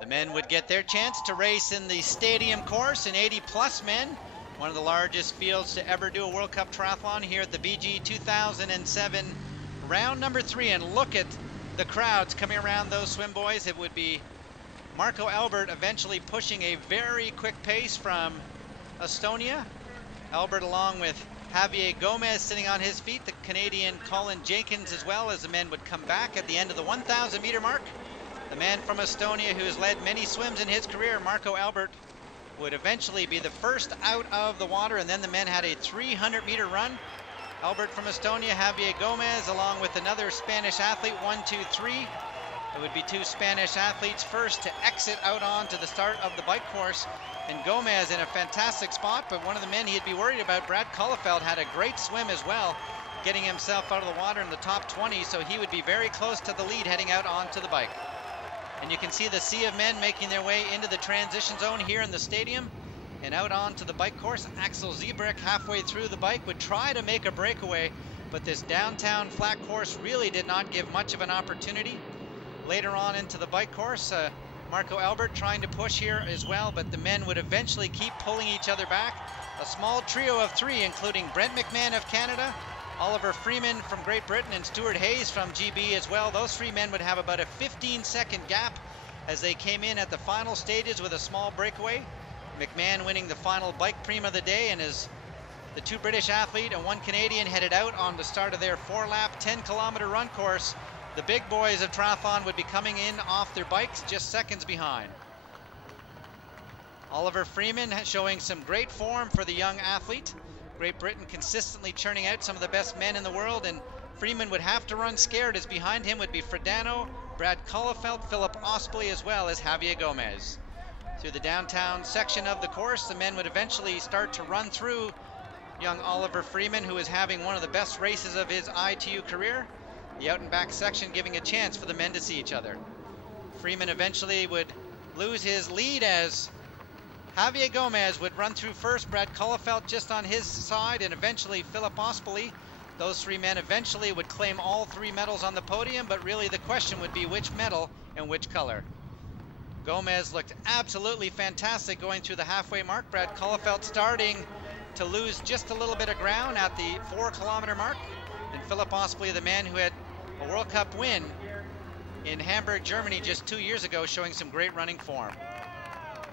The men would get their chance to race in the stadium course in 80+ men, one of the largest fields to ever do a World Cup triathlon here at the BG 2007 round number 3. And look at the crowds coming around those swim boys. It would be Marco Albert eventually pushing a very quick pace from Estonia. Albert along with Javier Gomez sitting on his feet, the Canadian Colin Jenkins as well, as the men would come back at the end of the 1,000 meter mark. The man from Estonia who has led many swims in his career, Marco Albert, would eventually be the first out of the water, and then the men had a 300 meter run. Albert from Estonia, Javier Gomez along with another Spanish athlete, 1, 2, 3. It would be 2 Spanish athletes first to exit out onto the start of the bike course. And Gomez in a fantastic spot, but one of the men he'd be worried about, Brad Kullefeld, had a great swim as well, getting himself out of the water in the top 20, so he would be very close to the lead heading out onto the bike. And you can see the sea of men making their way into the transition zone here in the stadium and out onto the bike course. Axel Ziebrich halfway through the bike would try to make a breakaway, but this downtown flat course really did not give much of an opportunity. Later on into the bike course, Marco Albert trying to push here as well, but the men would eventually keep pulling each other back. A small trio of 3, including Brent McMahon of Canada, Oliver Freeman from Great Britain, and Stuart Hayes from GB as well. Those 3 men would have about a 15-second gap as they came in at the final stages with a small breakaway. McMahon winning the final bike prime of the day, and as the 2 British athlete and 1 Canadian headed out on the start of their 4-lap 10-kilometer run course, the big boys of triathlon would be coming in off their bikes just seconds behind. Oliver Freeman showing some great form for the young athlete. Great Britain consistently churning out some of the best men in the world, and Freeman would have to run scared as behind him would be Fredano, Brad Kullefeld, Philip Ospoli, as well as Javier Gomez. Through the downtown section of the course, the men would eventually start to run through young Oliver Freeman, who is having one of the best races of his ITU career. The out and back section giving a chance for the men to see each other. Freeman eventually would lose his lead as Javier Gomez would run through first, Brad Kullefeld just on his side, and eventually Philip Ospoli. Those 3 men eventually would claim all 3 medals on the podium, but really the question would be which medal and which color. Gomez looked absolutely fantastic going through the halfway mark. Brad Kullefeld starting to lose just a little bit of ground at the 4-kilometer mark. And Philip Ospoli, the man who had a World Cup win in Hamburg, Germany just 2 years ago, showing some great running form.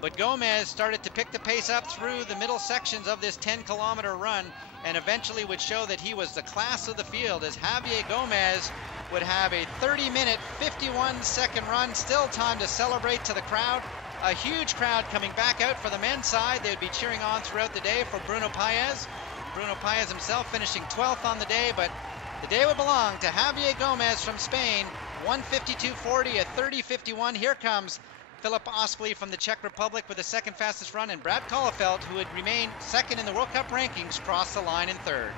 But Gomez started to pick the pace up through the middle sections of this 10-kilometer run, and eventually would show that he was the class of the field, as Javier Gomez would have a 30-minute, 51-second run. Still time to celebrate to the crowd. A huge crowd coming back out for the men's side. They would be cheering on throughout the day for Bruno Paez. Bruno Paez himself finishing 12th on the day, but the day would belong to Javier Gomez from Spain. 1:52.40, a 30:51. Here comes Philip Ospoli from the Czech Republic with the 2nd fastest run, and Brad Kullefeld, who would remain 2nd in the World Cup rankings, crossed the line in 3rd.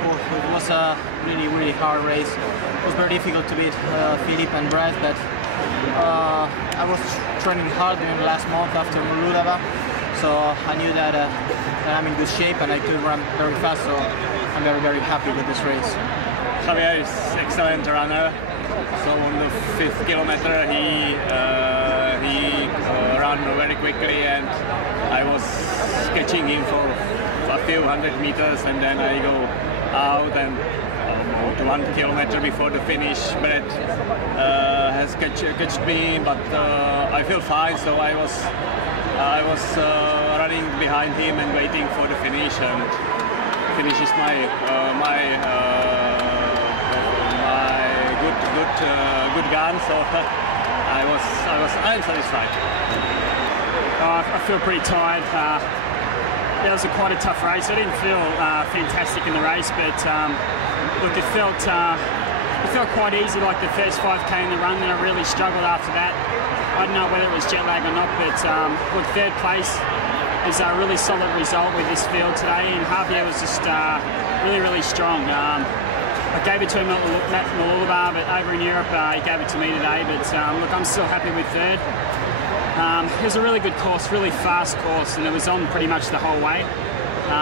It was a really hard race. It was very difficult to beat Philip and Brad, but I was training hard during the last month after Moldova, so I knew that I'm in good shape and I could run very fast, so I'm very happy with this race. Javier is excellent runner. So on the 5th kilometer he ran very quickly, and I was catching him for a few hundred meters, and then I go out, and about 1 kilometer before the finish, Brett has catched me, but I feel fine, so I was running behind him and waiting for the finish, and finish is my good gun, so I'm satisfied. I feel pretty tired. It was quite a tough race. I didn't feel fantastic in the race, but look, it felt quite easy, like the first 5k in the run. Then I really struggled after that. I don't know whether it was jet lag or not, but look, 3rd place is a really solid result with this field today, and Javier was just really strong. I gave it to him at Moldova, but over in Europe he gave it to me today. But look, I'm still happy with 3rd. It was a really good course, really fast course, and it was on pretty much the whole way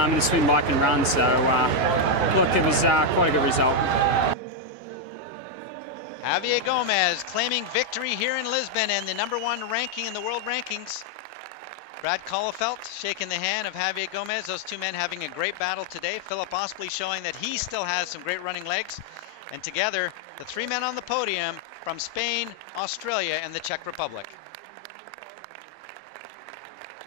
in the swim, bike and run. So look, it was quite a good result. Javier Gomez claiming victory here in Lisbon and the #1 ranking in the world rankings. Brad Collefelt shaking the hand of Javier Gomez. Those two men having a great battle today. Philip Ospley showing that he still has some great running legs. And together, the three men on the podium from Spain, Australia, and the Czech Republic.